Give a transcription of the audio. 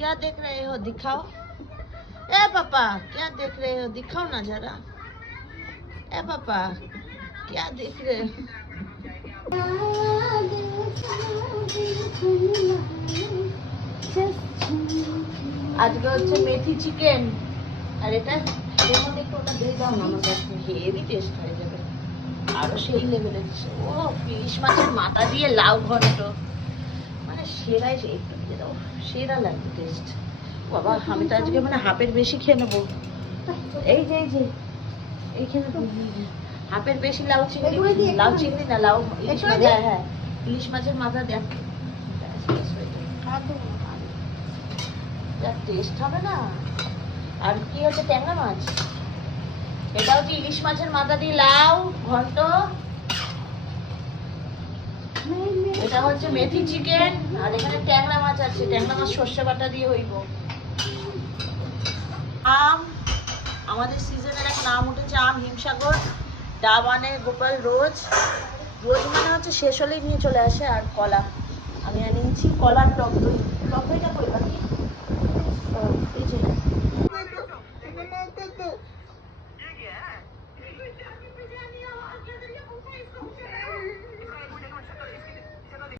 क्या देख रहे हो, दिखाओ। ए पापा क्या देख रहे हो, दिखाओ ना जरा। ए पापा क्या देख रहे हो। আজকে হচ্ছে মেথি চিকেন, আর এটা এর মধ্যে একটু ওটা দিয়ে দাও না, আমার কাছে হেভি টেস্ট হয়ে যাবে, আরো সেই লেভেলের। ও ইলিশ মাছের মাথা দিয়ে লাউ ঘন্ট, মানে সেরাই, একটু দিয়ে দাও, সেরা লাগবে টেস্ট। বাবা আমি তো আজকে মানে হাফের বেশি খেয়ে নেবো। এই যে এইখানে হাফের বেশি লাউ চিংড়ি, লাউ চিংড়ি না, লাউ ইলিশ মাছ। হ্যাঁ হ্যাঁ, ইলিশ মাছের মাথা দেখ, যা টেস্ট হবে না। আর কি হচ্ছে, ট্যাংরা মাছ, এটা হচ্ছে ইলিশ মাছের মাথা দিয়ে লাউ ঘন্ট, এটা হচ্ছে মেথি চিকেন, আর এখানে ট্যাংরা মাছ আছে, ট্যাংরা মাছ সর্ষে বাটা দিয়ে হইব। আম, আমাদের সিজনের এক নাম উঠেছে আম, হিমসাগর, ডাব আনে গোপাল রোজ, রোজ মানে হচ্ছে শেষ হলেই নিয়ে চলে আসে। আর কলা, আমি আনিয়েছি কলার টক দই। টক দইটা কই বাকি, এই যে